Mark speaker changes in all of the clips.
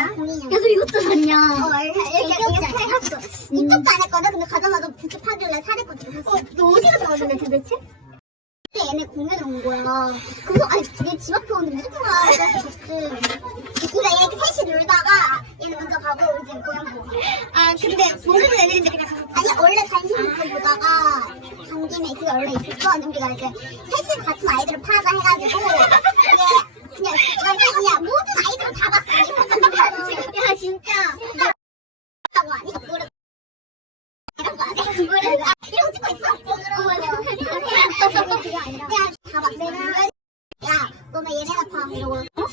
Speaker 1: 야, 야, 너 이것도 샀냐? 어, 이렇게, 이렇게 샀어. 이쪽도 안 했거든? 근데 가자마자 부츠 파길래 사랬거든. 어, 너 어디가 사왔는데 도대체? 얘네 공연을 온 거야. 그래서 아니 내 집 앞에 오는데 무조건 가야 돼. 그러니까 얘 이렇게 셋이 놀다가 얘는 먼저 가고 이제 공연 보고. 아 근데 모르는 애들인데 그냥 가서 아니 원래 관심 있게 보다가 간 김에 그게 원래 있었어. 근데 우리가 이제 셋이 같은 아이들을 파자 해가지고 이게 그냥 그냥 모든 아이들을 다 봤어. 야 진짜 진짜 라고 아니? 아, 있어? 그게 아니라 그냥 다 봤어. 야, 너네 봐. 이러고 어? 뭐. 어,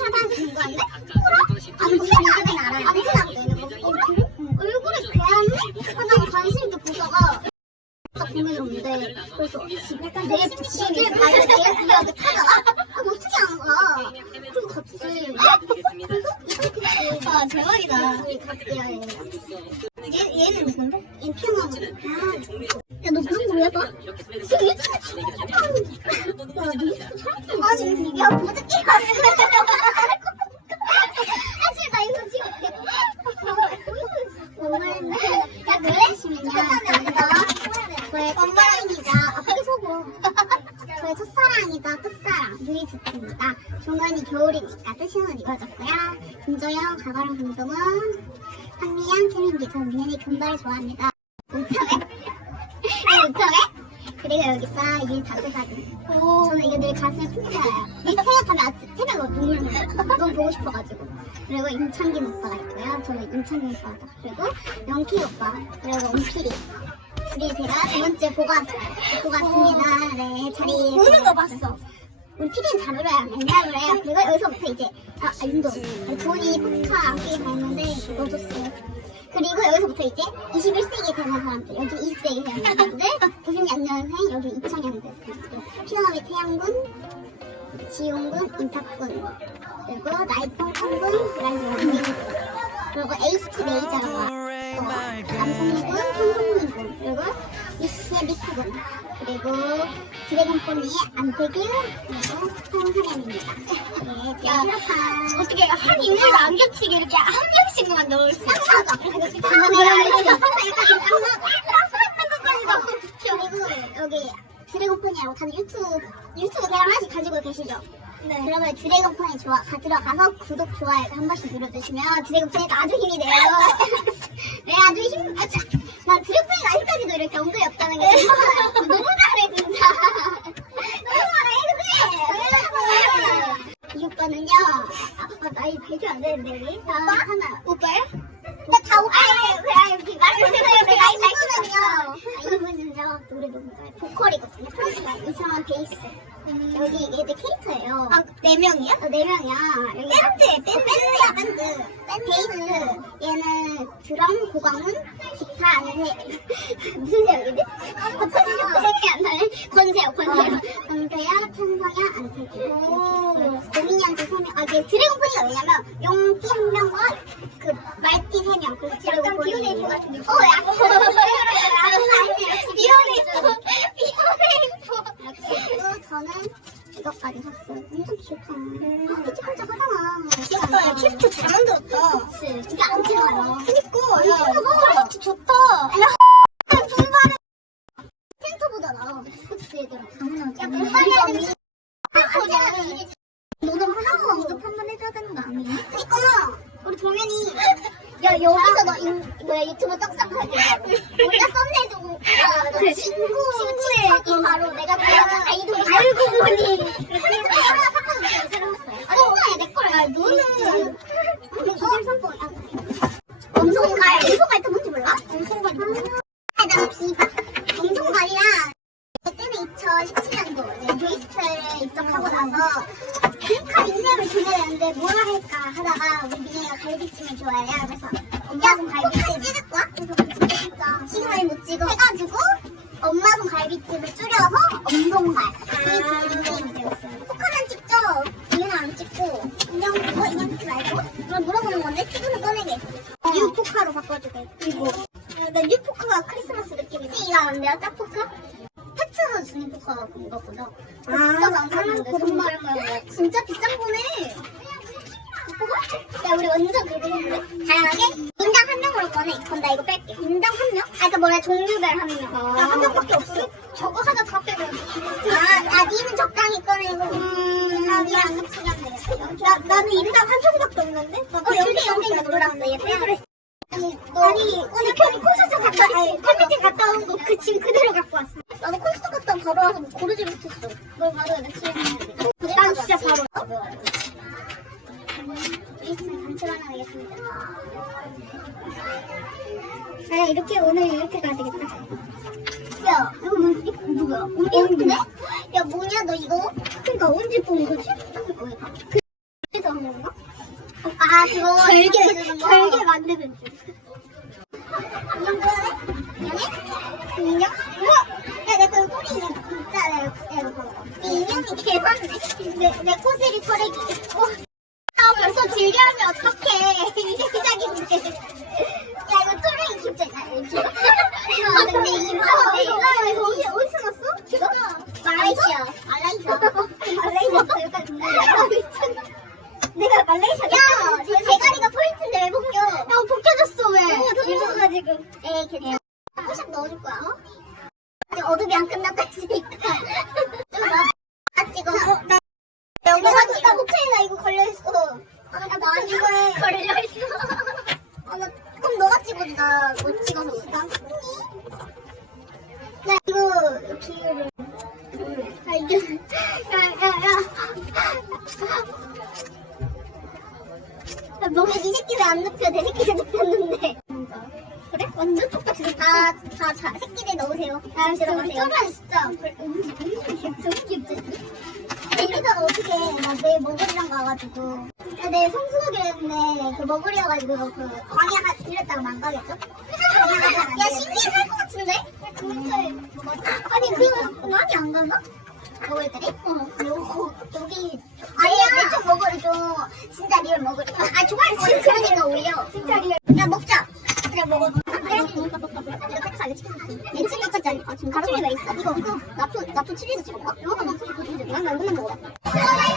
Speaker 1: 그래서 약간 내 집을 가야 내 구역을 찾아와? 아, 뭐 어떻게 아는 거야? 그리고 같이 그래서 아 대박이다. 갈게요 얘 얘는 누군데? 아, 야너 그런 거 왜 봐? 지금 유튜브. 야, 너 유튜브 잘 아니, 야, 보드 게임 갔어. 사실 나 이거 지금 너무했네. 야, 그래시면요. 저의 첫사랑이자, 앞에 서고. 저의 첫사랑이자 끝사랑, 루이스입니다 종원이 겨울이니까 뜻이는 이루어졌고요. 김조영, 가가랑 김동은, 한미양, 최민기, 전 좋아합니다. 우청해? 우청해? 그리고 여기서 이 단체 사진. 저는 이거 늘 가슴에 푹 들어요. 이 생각하면 아침 새벽에 눈물 나요. 너무 보고 싶어가지고. 그리고 임창긴 오빠가 있고요. 저는 임창긴 오빠다. 그리고 영키 오빠. 그리고 은필이. 둘이 제가 두 번째 보고 왔어요. 보고 왔습니다. 네, 자리. 우는 거 봤어. 우리 피디는 잘 울어요. 맨날 울어요. 그리고 여기서부터 이제, 아, 아 윤도. 돈이 포카 안끼게 됐는데, 넣어줬어요. 그리고 여기서부터 이제 21세기 되는 사람들, 여기 20세기 되는 사람들, 96년생, 여기 2000년생, 피어나비 태양군, 지용군, 인탁군, 그리고 나이성 원민, 그리고 HT 레이저라고 남성미군, 황성미군, 그리고 유시의 미크군, 그리고 드래곤포니의 안태규, 그리고. 네, 실업한
Speaker 2: 어떻게 한안 겹치게 이렇게 한 명씩만 넣을 수 있어?
Speaker 1: 그리고 여기 드래곤폰이라고 다들 유튜브 유튜브 계정 하나씩 가지고 계시죠? 네. 그러면 드래곤폰이 좋아 가 들어가서 구독 좋아요 한 번씩 눌러주시면 드래곤폰이가 아주 힘이 돼요. 네 아주 힘. 아, 참. 난 드래곤폰이가 아직까지도 이렇게 언급이 없다는 게 정말 너무 잘해 진짜. 너무 잘해 그치? 이 오빠는요. 아, 나이 발표 안 되는데 우리. 오빠 하나.
Speaker 2: 오빠 야?
Speaker 1: 나다 오빠예요. 그래, 이렇게 말씀드려요. 내가 이분은요. 이분은요, 노래 너무 잘해. 보컬이거든요. 프랑스가 이상한 베이스. 여기 얘들 캐릭터예요.
Speaker 2: 아, 네 명이야?
Speaker 1: 어, 네 명이야. 여기
Speaker 2: 밴드에 밴드.
Speaker 1: 밴드야, 밴드. 베이스. 얘는 드럼, 고광은, 기타, 안세. 무슨 세역이지? 갑자기 생각이 안 나네. 권세요, 권세요. 권세야, 천성야, 안태규. 이렇게. 고민이한테 세 명. 아, 이게 드래곤폰이가 왜냐면, 용띠 한 명과 그 말띠 세 명. 그 드래곤폰이. 비오네이프 같은 느낌. 어, 약간.
Speaker 2: 비오네이프. 비오네이프.
Speaker 1: 그리고 저는 이것까지 샀어요. 엄청 귀엽잖아. 아, 삐쩍삐쩍하잖아.
Speaker 2: 귀엽다. 야, 큐트 잘 만들었다.
Speaker 1: 그치. 진짜 안 튀어나와.
Speaker 2: 그니까.
Speaker 1: 야, 바꿔주게. 그리고 나 뉴포카가 크리스마스 느낌이지? 이거 안 돼요? 짝포카? 팩츠에서 주는 그거 보죠. 아, 비싸서 안 정말. 진짜 비싼 거네. 야 우리 완전 그거인데 다양하게? 인당 한 명으로 꺼내 그럼 나 이거 뺄게. 인당 한 명? 아 그니까 뭐야? 종류별 한명나 한 명밖에 없어. 저거 하나 다 빼면 아, 아 니는 적당히 꺼내고 음 니랑 같이 가면 되겠다 나, 나는 인당 한 명밖에 없는데? 어 여기 여기 놀았어. 얘 빼야 아니, 너, 아니, 오늘 편이 콘서트 갔다, 아니, 팬미팅 갔다 온 거그짐 그대로 갖고 왔어. 나도 콘서트 갔다 바로 와서 뭐 고르지 못했어. 뭘 바로 해, 나집에 가야 돼. 난 진짜 바로. 일단 단체만 하겠습니다. 아, 이렇게 오늘 이렇게 가야 되겠다. 야, 이거 뭐, 이거 누구야? 언니인데? 야, 뭐냐, 너 이거? 그니까, 언제 뽑은 거지? 그, 그래서 한 건가? 아, 그거. 결계 해주는 거? 결계 만드는 줄. 인형 좋아해? 인형? 우와! 야, 내거 꼬리 인형 진짜 내가, 내가. 이 인형이 개맞네. 내, 내 코스리. 어. 아, 벌써 즐겨하면 어떡해. 이제 시작인데. 야, 이거 털애기 귀엽잖아. 이렇게. 아, 근데 이거. 나 이거 어디, 어디서 났어? 이거? 말라이시아. 말라이시아. 말라이시아. 약간 궁금해. 미쳤나? 내가 말레이시아 야! 제 대가리가 포인트인데 왜 벗겨? 야 벗겨졌어 왜? 어 던져가지고 에이 괜찮아 포샵 넣어줄 거야 어? 아직 어둠이 안 끝났다 했으니까 내일 머구리랑 가가지고. 나 내일 성수하기로 했는데, 그 머구리여가지고, 그, 광야 가, 들렸다가 망가겠죠? 야, 신기해 할것 같은데? 근처에, 뭐, 아니, 그, 많이 안 가나? 먹을들이? 어. 요거, 여기. 아니야, 내쪽 먹으리 좀. 진짜 리얼 먹으리. 아, 좋아할 거야. 그러니까 올려. 진짜 리얼. 야, 먹자. 그래, 먹어. 그래? 이거. 내 치킨 같지 않아? 지금 가루가 있어. 이거, 이거. 나초, 나초 칠리도 찍어 먹어? 이거 먹어. 난 맨날 먹어. 이거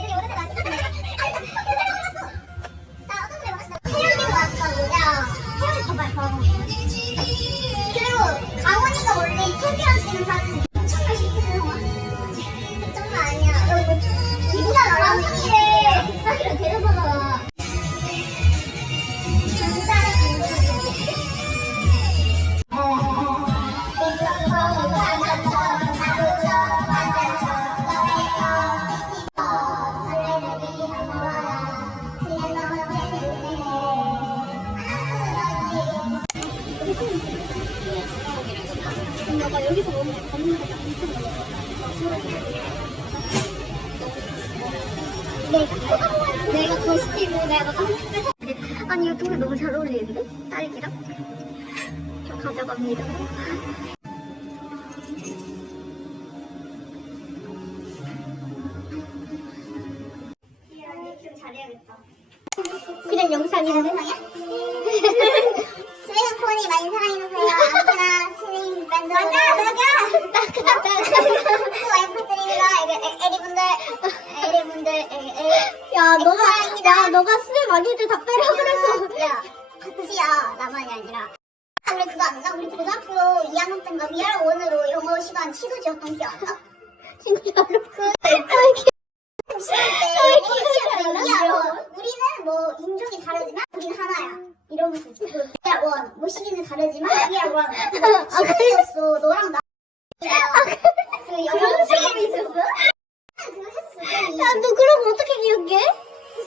Speaker 2: 봐봐 여기서 보면 걷는 거안 내가 내가 거시기고 내가 깜짝 아니 이거 둘이 너무 잘 어울리는데? 딸기랑? 저 가져갑니다. 그냥. 영상이야?
Speaker 1: 스웨덴 폰이 많이 사랑해주세요. 아무나 스윙 밴드. 나가, 나가! 나가, 나가! 와이프 드립니다. 이거 에- 에리분들, 에리분들, 에- 에-
Speaker 2: 야 너가. 야 너가 술 많이들 다 빼라 그래서.
Speaker 1: 야, 같이야. 나만이 아니라. 아, 우리 그거 안 나? 우리 고등학교 2학년 때인가 위아래 원으로 영어 시간 치도 지었던 기억 안 나?
Speaker 2: 진짜로.
Speaker 1: 그
Speaker 2: 아,
Speaker 1: 때 우리 우리는 뭐 인종이 다르지만 우리는 하나야. 이러면서 위아래 원. 뭐 시기는 다르지만 위아래 원. 시간이었어. 너랑 나. 그 영어
Speaker 2: 그런 시간이 있었어?
Speaker 1: 그거 했어.
Speaker 2: 야너 그런 거 어떻게 기억해?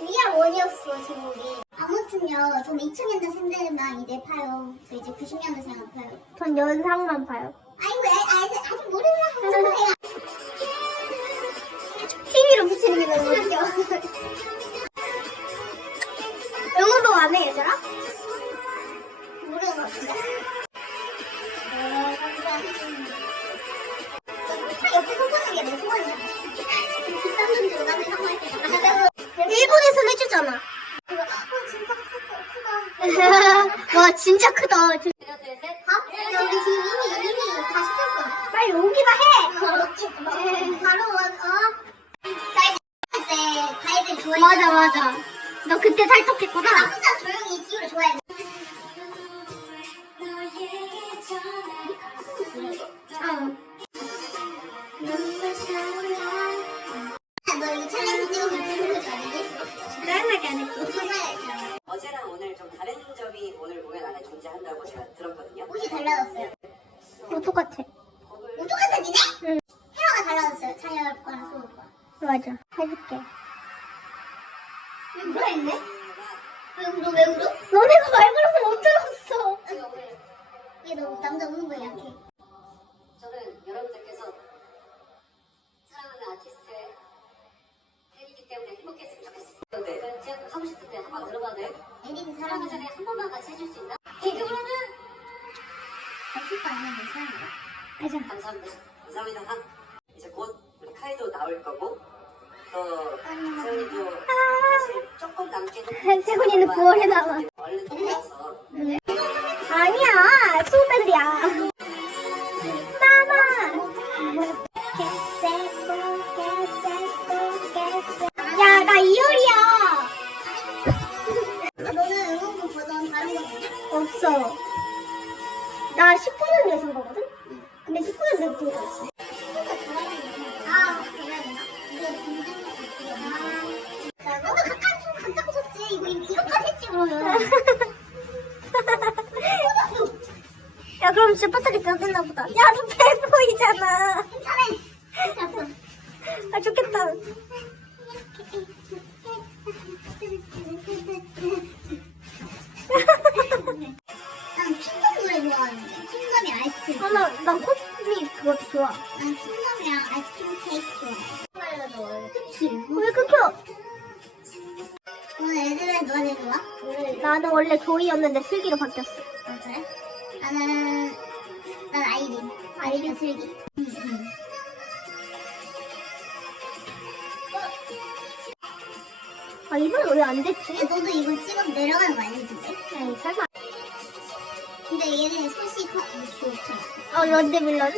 Speaker 1: 위아 원이었어 제목이. 아무튼요, 저는 2000년대 생들만 이제 파요. 저 이제 90년대생을 파요.
Speaker 2: 전 영상만 봐요.
Speaker 1: 아이고, 아, 아직 아직 모르는 거야.
Speaker 2: TV로 붙이는 게 너무 웃겨. 영어도 안 해, 얘들아?
Speaker 1: 모르는 것 같은데. 차 옆에 서 보는 게 내 소원이야. 비싼 돈 주고 나는 이런 거할 때가.
Speaker 2: 일본에서는 해주잖아.
Speaker 1: 어.
Speaker 2: 와, 진짜 크다.
Speaker 1: 얘너 남자 우는 거 약해.
Speaker 3: 저는 여러분들께서 사랑하는 아티스트의 팬이기 때문에 행복했으면 좋겠어요.
Speaker 4: 네.
Speaker 3: 그럼 제가 하고 싶을 때 한번 들어봐도 돼요?
Speaker 1: 에리는
Speaker 3: 사랑하기
Speaker 1: 사랑하잖아.
Speaker 3: 전에 한 번만 같이 해줄 수 있나? 개그로는
Speaker 1: 버티고 아니면 내 사랑해.
Speaker 2: 맞아.
Speaker 3: 감사합니다.
Speaker 4: 감사합니다. 이제 곧 우리 카이도 나올 거고 또
Speaker 1: 음.
Speaker 4: 세훈이도 사실 조금 남긴
Speaker 2: 아. 세훈이는 9월에 나와.
Speaker 4: 얼른 돌아와서
Speaker 2: 아 니야. 수 조이였는데 슬기로 바뀌었어.
Speaker 1: 어, 그래? 나는, 난 아이린. 아이린 슬기. 응, 응.
Speaker 2: 아, 이번 왜안 됐지?
Speaker 1: 근데 너도 이거 찍어서 내려가는 거 아니지?
Speaker 2: 에이, 설마.
Speaker 1: 근데 얘는 솥이 커, 좋더라.
Speaker 2: 어, 런데밀런.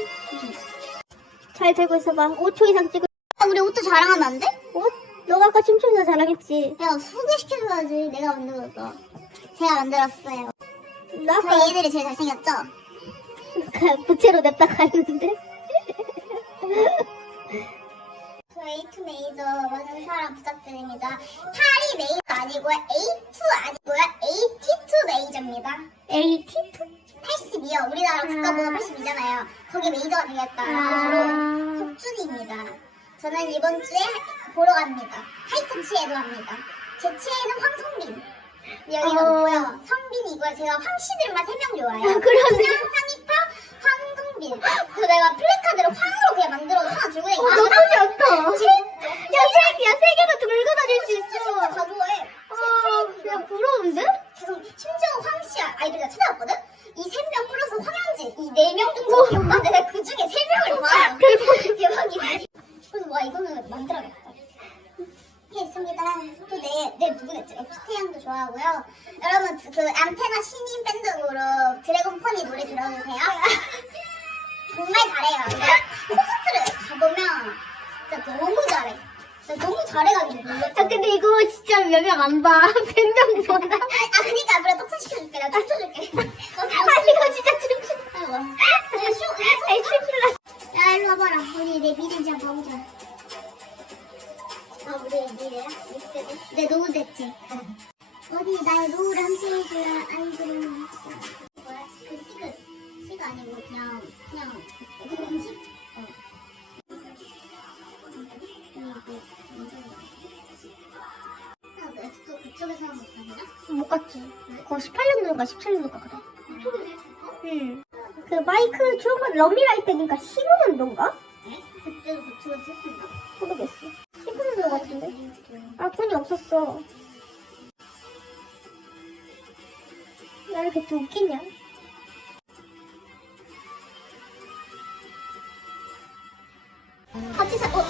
Speaker 2: 잘 들고 있어봐. 5초 이상 찍을.
Speaker 1: 아, 우리 옷도 자랑하면 안 돼?
Speaker 2: 옷? 너가 아까 춤추면서 자랑했지.
Speaker 1: 야, 소개시켜줘야지. 내가 만들었어. 제가 만들었어요.
Speaker 2: 나
Speaker 1: 저희 애들이 제일 잘생겼죠?
Speaker 2: 부채로 냅다 가는데.
Speaker 1: 저 A2 메이저 많은 사랑 부탁드립니다. 파리 메이저 아니고요. A2 아니고요. AT2 메이저입니다.
Speaker 2: AT2?
Speaker 1: 82요. 우리나라 국가번호 82잖아요. 거기 메이저가 되겠다.
Speaker 2: 아.
Speaker 1: 저로 혁준입니다. 저는 이번 주에 보러 갑니다. 하이터치에도 합니다. 제 치에는 황성빈. 여기 가
Speaker 2: 어.
Speaker 1: 있고요. 성빈이고요. 제가 황씨들만 3명 좋아해요.
Speaker 2: 아, 그러네.
Speaker 1: 황이파, 황성빈. 그래서 내가 플래카드를 황으로 그냥 만들어서 하나 들고 다니고
Speaker 2: 너무 좋다. 야, 세, 야,
Speaker 1: 이거 진짜
Speaker 2: 몇 명 안 봐. 100명 보다.
Speaker 1: 아 그니까 앞으로 떡상 시켜줄게 나 춤춰줄게
Speaker 2: 아, 이거 진짜
Speaker 1: 쇼
Speaker 2: 아이, 춤추라.
Speaker 1: 야 일로 와봐라 우리 내 미래인지 한번 봐보자 아 우리 미래야? 내 노후 됐지? 어디 나의 노후를 함께 해줘야 아이들은 뭐야? 그 시그 시그 아니고 그냥 그냥 너 엑소 그쪽에서 하는 거 아니야?
Speaker 2: 못 갔지. 그거 18년도인가 17년도인가 그래. 응. 그 마이크 좋은 건 러미라이트니까 15년도인가?
Speaker 1: 그때도 그쪽에서 했었나?
Speaker 2: 모르겠어. 15년도 같은데? 아, 돈이 없었어. 나 이렇게 또 웃기냐?
Speaker 1: 같이 사, 어?